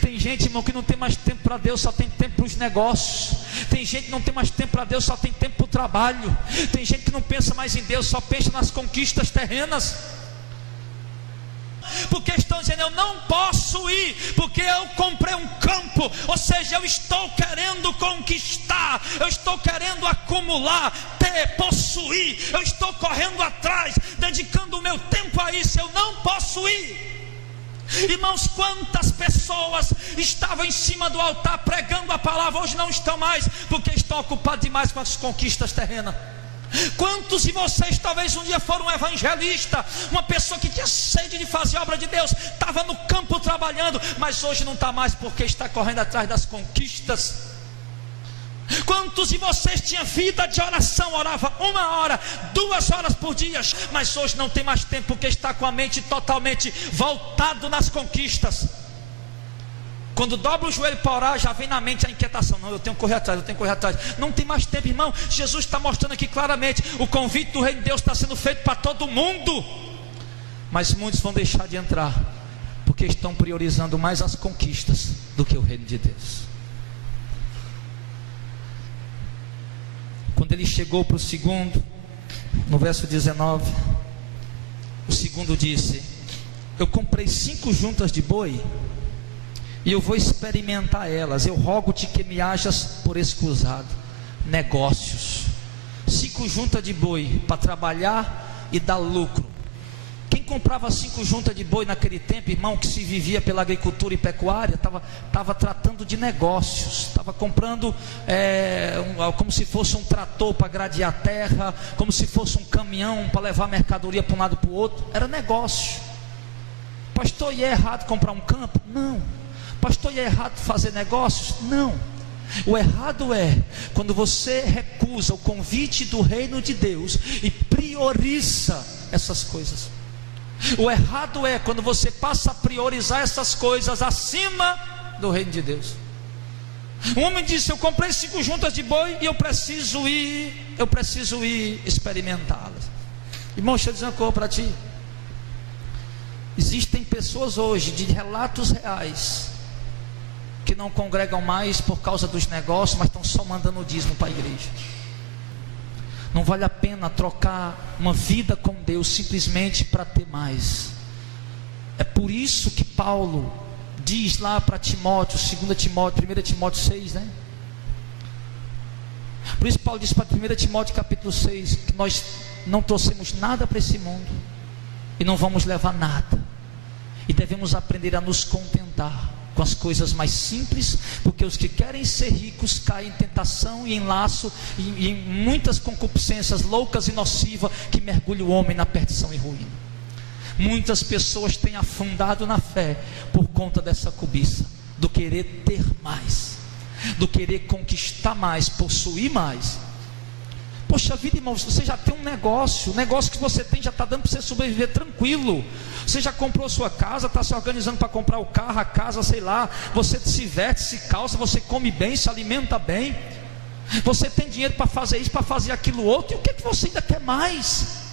Tem gente, irmão, que não tem mais tempo para Deus, só tem tempo para os negócios. Tem gente que não tem mais tempo para Deus, só tem tempo para o trabalho. Tem gente que não pensa mais em Deus, só pensa nas conquistas terrenas. Porque estão dizendo: eu não posso ir porque eu comprei um campo. Ou seja, eu estou querendo conquistar, eu estou querendo acumular, ter, possuir, eu estou correndo atrás, dedicando o meu tempo a isso. Eu não posso ir. Irmãos, quantas pessoas estavam em cima do altar pregando a palavra, hoje não estão mais, porque estão ocupados demais com as conquistas terrenas. Quantos de vocês talvez um dia foram um evangelista, uma pessoa que tinha sede de fazer a obra de Deus, estava no campo trabalhando, mas hoje não está mais porque está correndo atrás das conquistas? Quantos de vocês tinham vida de oração, orava 1 hora, 2 horas por dia, mas hoje não tem mais tempo porque está com a mente totalmente voltado nas conquistas? Quando dobra o joelho para orar, já vem na mente a inquietação: não, eu tenho que correr atrás, eu tenho que correr atrás. Não tem mais tempo, irmão. Jesus está mostrando aqui claramente: o convite do reino de Deus está sendo feito para todo mundo, mas muitos vão deixar de entrar, porque estão priorizando mais as conquistas do que o reino de Deus. Quando ele chegou para o segundo, no verso 19, o segundo disse: eu comprei 5 juntas de boi, e eu vou experimentar elas. Eu rogo-te que me hajas por escusado. Negócios. 5 juntas de boi para trabalhar e dar lucro. Quem comprava 5 juntas de boi naquele tempo, irmão, que se vivia pela agricultura e pecuária, estava tratando de negócios. Estava comprando como se fosse um trator para gradear a terra, como se fosse um caminhão para levar mercadoria para um lado e para o outro. Era negócio. Pastor, e é errado comprar um campo? Não. Pastor, e é errado fazer negócios? Não. O errado é quando você recusa o convite do reino de Deus e prioriza essas coisas. O errado é quando você passa a priorizar essas coisas acima do reino de Deus. Um homem disse: eu comprei 5 juntas de boi e eu preciso ir experimentá-las. Irmão, deixa eu dizer uma coisa para ti. Existem pessoas hoje, de relatos reais, que não congregam mais por causa dos negócios, mas estão só mandando o dízimo para a igreja. Não vale a pena trocar uma vida com Deus simplesmente para ter mais. É por isso que Paulo diz lá para Timóteo, 2 Timóteo, 1 Timóteo 6, né? Por isso Paulo diz para 1 Timóteo capítulo 6, que nós não trouxemos nada para esse mundo, e não vamos levar nada, e devemos aprender a nos contentar com as coisas mais simples, porque os que querem ser ricos caem em tentação e em laço e em muitas concupiscências loucas e nocivas que mergulham o homem na perdição e ruína. Muitas pessoas têm afundado na fé por conta dessa cobiça, do querer ter mais, do querer conquistar mais, possuir mais. Poxa vida, irmão, você já tem um negócio, o negócio que você tem já está dando para você sobreviver tranquilo. Você já comprou sua casa, está se organizando para comprar o carro, a casa, sei lá. Você se veste, se calça, você come bem, se alimenta bem. Você tem dinheiro para fazer isso, para fazer aquilo outro. E o que você ainda quer mais?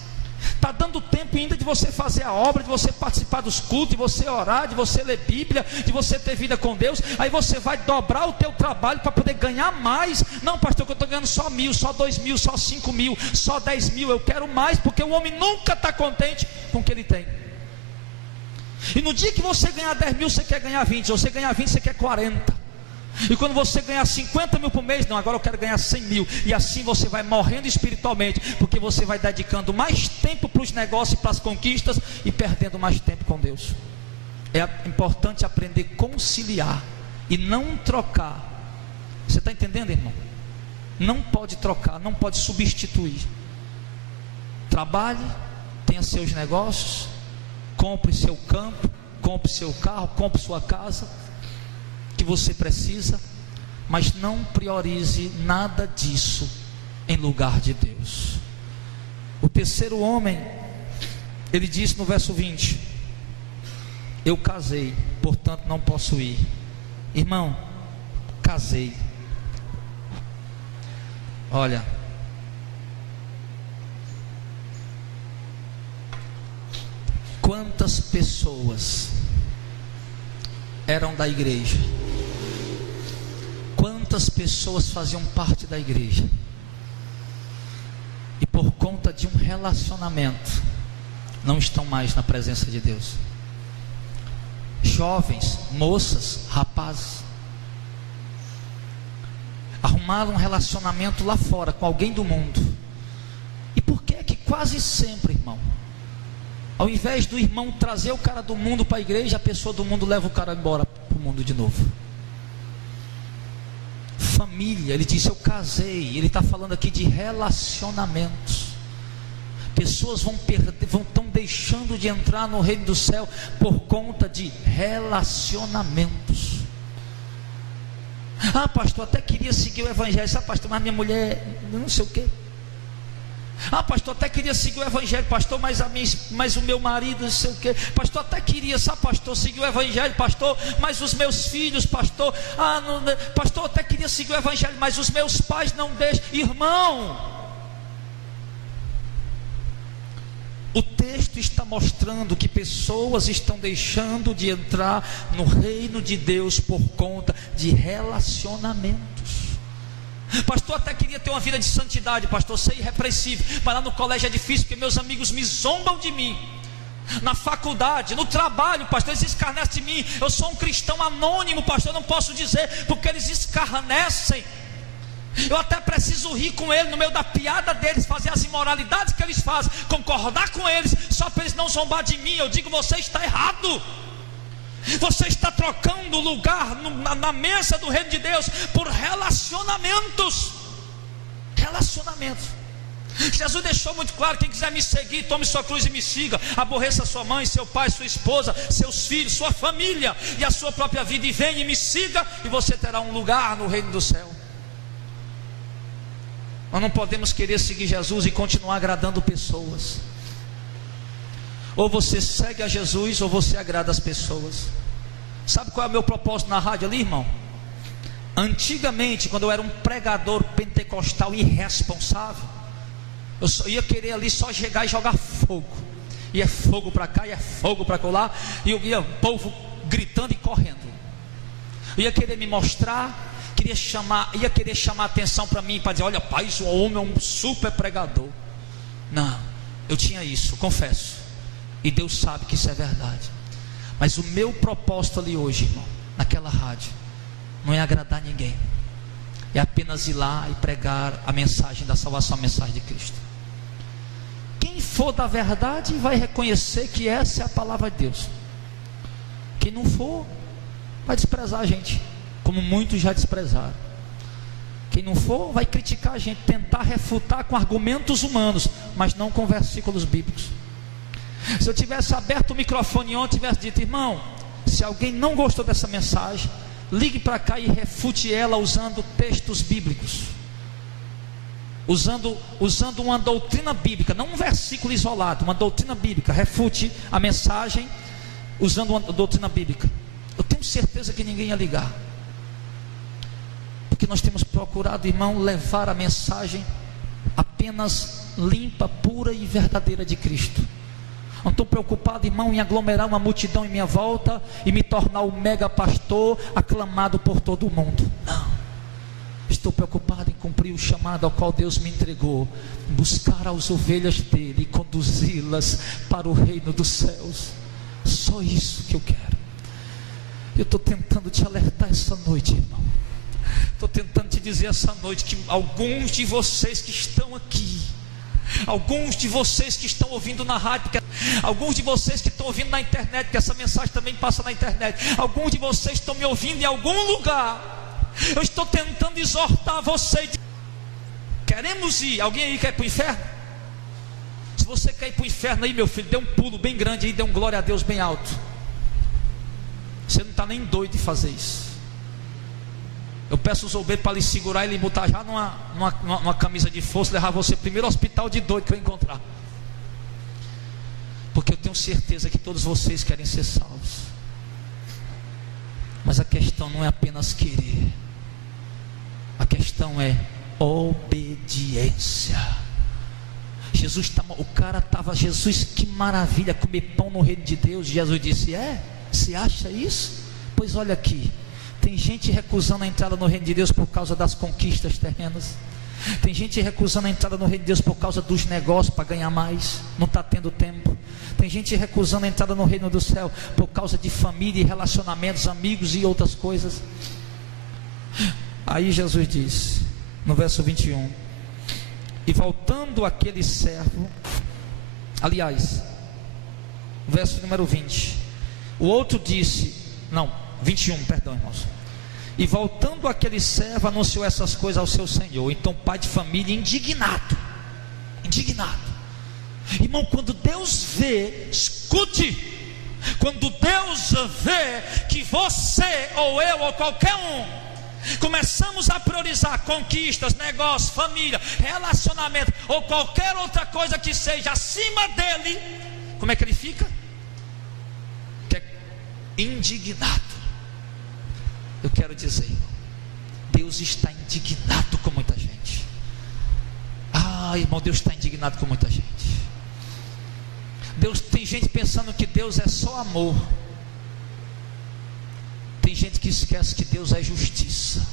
Está dando tempo ainda de você fazer a obra, de você participar dos cultos, de você orar, de você ler Bíblia, de você ter vida com Deus. Aí você vai dobrar o teu trabalho para poder ganhar mais. Não, pastor, que eu estou ganhando só 1.000, só 2.000, só 5.000, só 10.000. Eu quero mais, porque o homem nunca está contente com o que ele tem. E no dia que você ganhar 10.000, você quer ganhar 20. Se você ganhar 20, você quer 40. E quando você ganhar 50.000 por mês, não, agora eu quero ganhar 100.000. E assim você vai morrendo espiritualmente, porque você vai dedicando mais tempo para os negócios e para as conquistas, e perdendo mais tempo com Deus. É importante aprender a conciliar e não trocar. Você está entendendo, irmão? Não pode trocar, não pode substituir. Trabalhe, tenha seus negócios, compre seu campo, compre seu carro, compre sua casa que você precisa, mas não priorize nada disso em lugar de Deus. O terceiro homem, ele disse no verso 20: eu casei, portanto não posso ir. Irmão, casei. Olha, quantas pessoas eram da igreja, quantas pessoas faziam parte da igreja, e por conta de um relacionamento não estão mais na presença de Deus. Jovens, moças, rapazes, arrumaram um relacionamento lá fora com alguém do mundo. E por que é que quase sempre, irmão, Ao invés do irmão trazer o cara do mundo para a igreja, a pessoa do mundo leva o cara embora para o mundo de novo. Família, ele disse: eu casei. Ele está falando aqui de relacionamentos. Pessoas estão deixando de entrar no reino do céu por conta de relacionamentos. Ah, pastor, até queria seguir o evangelho. Sabe, pastor, mas minha mulher não sei o quê. Ah, pastor, até queria seguir o evangelho, pastor, mas o meu marido não sei o quê. Pastor, até queria, sabe, pastor, seguir o evangelho, pastor, mas os meus filhos, pastor, pastor, até queria seguir o evangelho, mas os meus pais não deixam. Irmão, o texto está mostrando que pessoas estão deixando de entrar no reino de Deus por conta de relacionamentos. Pastor, até queria ter uma vida de santidade, pastor, ser irrepreensível, mas lá no colégio é difícil, porque meus amigos me zombam de mim. Na faculdade, no trabalho, pastor, eles escarnecem de mim. Eu sou um cristão anônimo, pastor, eu não posso dizer, porque eles escarnecem. Eu até preciso rir com ele no meio da piada deles, fazer as imoralidades que eles fazem, concordar com eles, só para eles não zombar de mim. Eu digo: você está errado. Você está trocando lugar na mesa do reino de Deus por relacionamentos. Relacionamentos. Jesus deixou muito claro: quem quiser me seguir, tome sua cruz e me siga. Aborreça sua mãe, seu pai, sua esposa, seus filhos, sua família e a sua própria vida, e venha e me siga, e você terá um lugar no reino do céu. Nós não podemos querer seguir Jesus e continuar agradando pessoas. Ou você segue a Jesus, ou você agrada as pessoas. Sabe qual é o meu propósito na rádio ali, irmão? Antigamente, quando eu era um pregador pentecostal irresponsável, eu só ia querer ali só chegar e jogar fogo. E é fogo para cá, e é fogo para colar, e eu ia o povo gritando e correndo. Eu ia querer me mostrar, ia querer chamar atenção para mim, para dizer: olha, pai, o homem é um super pregador. Não, eu tinha isso, confesso. E Deus sabe que isso é verdade. Mas o meu propósito ali hoje, irmão, naquela rádio, não é agradar ninguém. É apenas ir lá e pregar a mensagem da salvação, a mensagem de Cristo. Quem for da verdade vai reconhecer que essa é a palavra de Deus. Quem não for, vai desprezar a gente, como muitos já desprezaram. Quem não for, vai criticar a gente, tentar refutar com argumentos humanos, mas não com versículos bíblicos. Se eu tivesse aberto o microfone ontem e tivesse dito: irmão, se alguém não gostou dessa mensagem, ligue para cá e refute ela usando textos bíblicos, usando uma doutrina bíblica, não um versículo isolado, uma doutrina bíblica. Refute a mensagem usando uma doutrina bíblica. Eu tenho certeza que ninguém ia ligar, porque nós temos procurado, irmão, levar a mensagem apenas limpa, pura e verdadeira de Cristo. Não estou preocupado, irmão, em aglomerar uma multidão em minha volta e me tornar o mega pastor aclamado por todo mundo. Não, estou preocupado em cumprir o chamado ao qual Deus me entregou, buscar as ovelhas dele e conduzi-las para o reino dos céus. Só isso que eu quero. Eu estou tentando te alertar essa noite, irmão. Estou tentando te dizer essa noite que alguns de vocês que estão aqui, alguns de vocês que estão ouvindo na rádio, alguns de vocês que estão ouvindo na internet, porque essa mensagem também passa na internet, alguns de vocês estão me ouvindo em algum lugar. Eu estou tentando exortar você. Queremos ir. Alguém aí quer ir para o inferno? Se você quer ir para o inferno aí, meu filho, dê um pulo bem grande aí, dê um glória a Deus bem alto. Você não está nem doido de fazer isso. Eu peço os obreiros para lhe segurar e lhe botar já numa camisa de força, levar você primeiro ao hospital de doido que eu encontrar. Porque eu tenho certeza que todos vocês querem ser salvos. Mas a questão não é apenas querer. A questão é obediência. Jesus, que maravilha comer pão no reino de Deus. Jesus disse: você acha isso? Pois olha aqui, tem gente recusando a entrada no reino de Deus por causa das conquistas terrenas. Tem gente recusando a entrada no reino de Deus por causa dos negócios, para ganhar mais, não está tendo tempo. Tem gente recusando a entrada no reino do céu por causa de família e relacionamentos, amigos e outras coisas. Aí Jesus diz, no verso 21, e voltando aquele servo, aliás, verso número 20. O outro disse, 21, perdão, irmãos. E voltando aquele servo, anunciou essas coisas ao seu senhor. Então o pai de família, indignado. Irmão, quando Deus vê, escute, quando Deus vê que você, ou eu, ou qualquer um, começamos a priorizar conquistas, negócios, família, relacionamento, ou qualquer outra coisa que seja acima dele, como é que ele fica? Indignado. Eu quero dizer, Deus está indignado com muita gente. Irmão, Deus está indignado com muita gente. Tem gente pensando que Deus é só amor. Tem gente que esquece que Deus é justiça.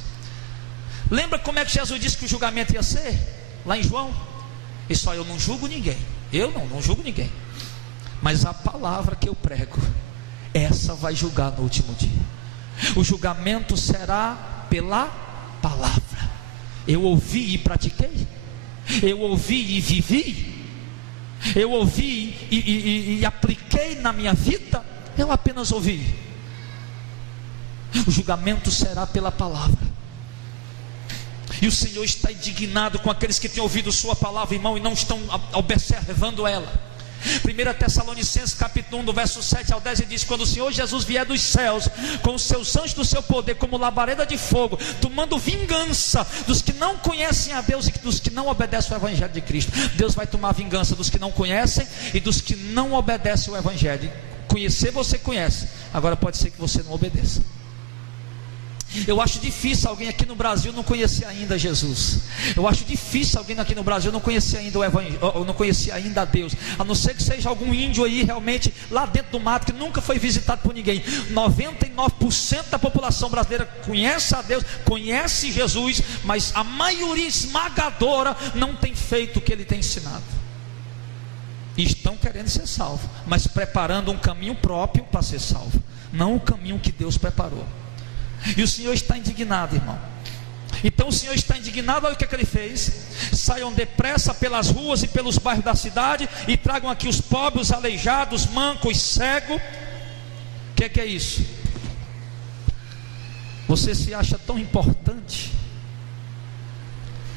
Lembra como é que Jesus disse que o julgamento ia ser? Lá em João, ele só: eu não julgo ninguém. Eu não julgo ninguém, mas a palavra que eu prego, essa vai julgar no último dia. O julgamento será pela palavra. Eu ouvi e pratiquei, eu ouvi e vivi, eu ouvi e apliquei na minha vida. Eu apenas ouvi. O julgamento será pela palavra. E o Senhor está indignado com aqueles que têm ouvido sua palavra, irmão, e não estão observando ela. 1 Tessalonicenses capítulo 1, do verso 7 ao 10, ele diz: quando o Senhor Jesus vier dos céus, com os seus anjos do seu poder, como labareda de fogo, tomando vingança dos que não conhecem a Deus e dos que não obedecem ao Evangelho de Cristo. Deus vai tomar vingança dos que não conhecem e dos que não obedecem ao Evangelho. Conhecer você conhece, agora pode ser que você não obedeça. Eu acho difícil alguém aqui no Brasil não conhecer ainda Jesus. Eu acho difícil alguém aqui no Brasil não conhecer ainda o Evangelho, ou não conhecer ainda a Deus, a não ser que seja algum índio aí realmente lá dentro do mato, que nunca foi visitado por ninguém. 99% da população brasileira conhece a Deus, conhece Jesus, mas a maioria esmagadora não tem feito o que Ele tem ensinado. E estão querendo ser salvos, mas preparando um caminho próprio para ser salvo, não o caminho que Deus preparou. E o Senhor está indignado, irmão. Então o Senhor está indignado. Olha o que Ele fez: saiam depressa pelas ruas e pelos bairros da cidade, e tragam aqui os pobres, os aleijados, mancos, cegos. O que é isso? Você se acha tão importante,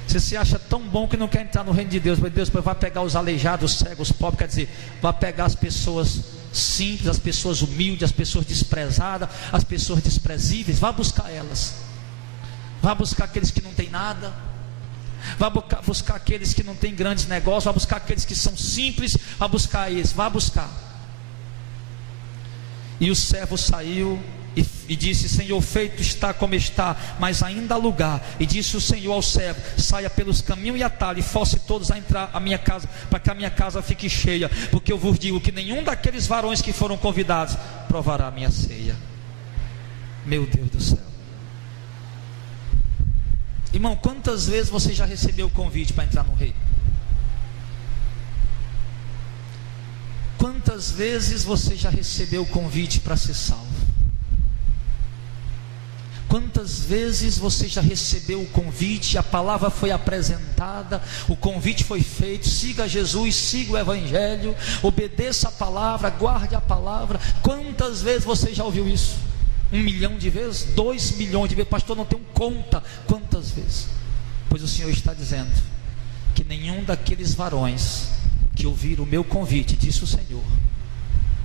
você se acha tão bom que não quer entrar no reino de Deus, mas Deus vai pegar os aleijados, os cegos, os pobres, quer dizer, vai pegar as pessoas simples, as pessoas humildes, as pessoas desprezadas, as pessoas desprezíveis. Vá buscar elas. Vá buscar aqueles que não têm nada. Vá buscar aqueles que não têm grandes negócios. Vá buscar aqueles que são simples. Vá buscar eles. Vá buscar. E o servo saiu e disse: Senhor, feito está como está, mas ainda há lugar. E disse o Senhor ao servo: saia pelos caminhos e atalhos, e force todos a entrar à minha casa, para que a minha casa fique cheia, porque eu vos digo que nenhum daqueles varões que foram convidados provará a minha ceia. Meu Deus do céu. Irmão, quantas vezes você já recebeu o convite para entrar no reino? Quantas vezes você já recebeu o convite para ser salvo? Quantas vezes você já recebeu o convite, a palavra foi apresentada, o convite foi feito: siga Jesus, siga o Evangelho, obedeça a palavra, guarde a palavra. Quantas vezes você já ouviu isso? 1 milhão de vezes? 2 milhões de vezes? Pastor, não tenho conta. Quantas vezes? Pois o Senhor está dizendo que nenhum daqueles varões que ouviram o meu convite, disse o Senhor,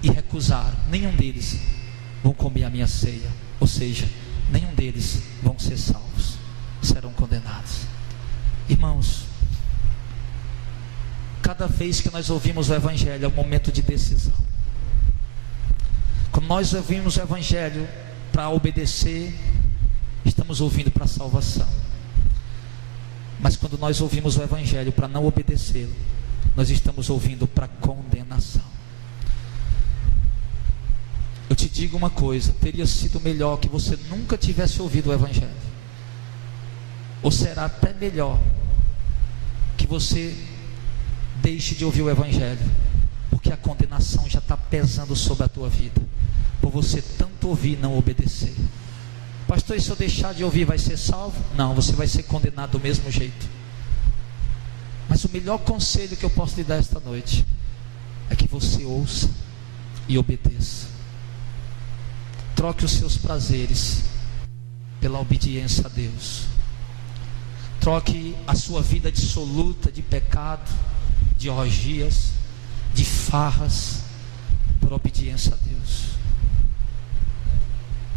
e recusaram, nenhum deles vão comer a minha ceia. Ou seja, nenhum deles vão ser salvos, serão condenados. Irmãos, cada vez que nós ouvimos o Evangelho é um momento de decisão. Quando nós ouvimos o Evangelho para obedecer, estamos ouvindo para a salvação. Mas quando nós ouvimos o Evangelho para não obedecê-lo, nós estamos ouvindo para condenação. Eu te digo uma coisa: teria sido melhor que você nunca tivesse ouvido o Evangelho, ou será até melhor que você deixe de ouvir o Evangelho, porque a condenação já está pesando sobre a tua vida, por você tanto ouvir e não obedecer. Pastor, e se eu deixar de ouvir, vai ser salvo? Não, você vai ser condenado do mesmo jeito. Mas o melhor conselho que eu posso lhe dar esta noite é que você ouça e obedeça. Troque os seus prazeres pela obediência a Deus. Troque a sua vida dissoluta de pecado, de orgias, de farras, por obediência a Deus.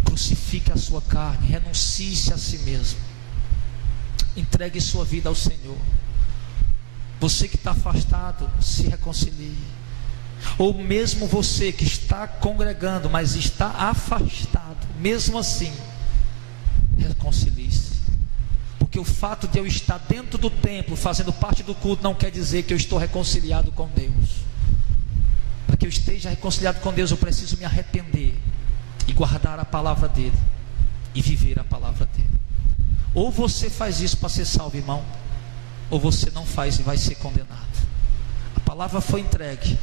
Crucifique a sua carne, renuncie-se a si mesmo, entregue sua vida ao Senhor. Você que está afastado, se reconcilie. Ou mesmo você que está congregando, mas está afastado, mesmo assim, reconcilie-se. Porque o fato de eu estar dentro do templo, fazendo parte do culto, não quer dizer que eu estou reconciliado com Deus. Para que eu esteja reconciliado com Deus, eu preciso me arrepender e guardar a palavra dele e viver a palavra dele. Ou você faz isso para ser salvo, irmão, ou você não faz e vai ser condenado. A palavra foi entregue.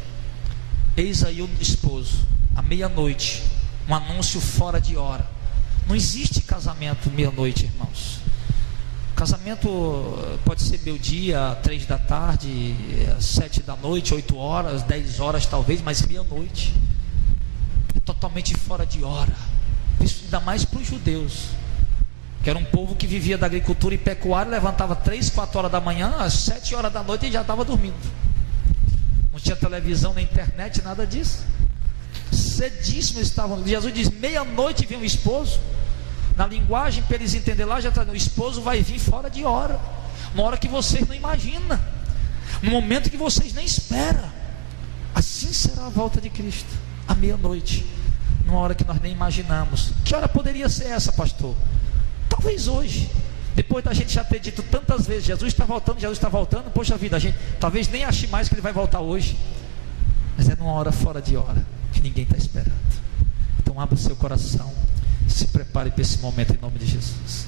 Eis aí o esposo, à meia-noite, um anúncio fora de hora. Não existe casamento meia-noite, irmãos. Casamento pode ser meio-dia, 3 da tarde, 7 da noite, 8 horas, 10 horas talvez, mas meia-noite é totalmente fora de hora. Isso ainda mais para os judeus, que era um povo que vivia da agricultura e pecuária, levantava 3, 4 horas da manhã, às 7 horas da noite e já estava dormindo. Não tinha televisão, nem internet, nada disso. Cedíssimo eles estavam. Jesus diz: meia-noite vem o esposo. Na linguagem, para eles entenderem lá, já está: o esposo vai vir fora de hora, uma hora que vocês não imaginam, no momento que vocês nem esperam. Assim será a volta de Cristo, à meia-noite, numa hora que nós nem imaginamos. Que hora poderia ser essa, pastor? Talvez hoje, depois da gente já ter dito tantas vezes: Jesus está voltando, poxa vida, a gente talvez nem ache mais que ele vai voltar hoje, mas é numa hora fora de hora, que ninguém está esperando. Então abra o seu coração, se prepare para esse momento em nome de Jesus.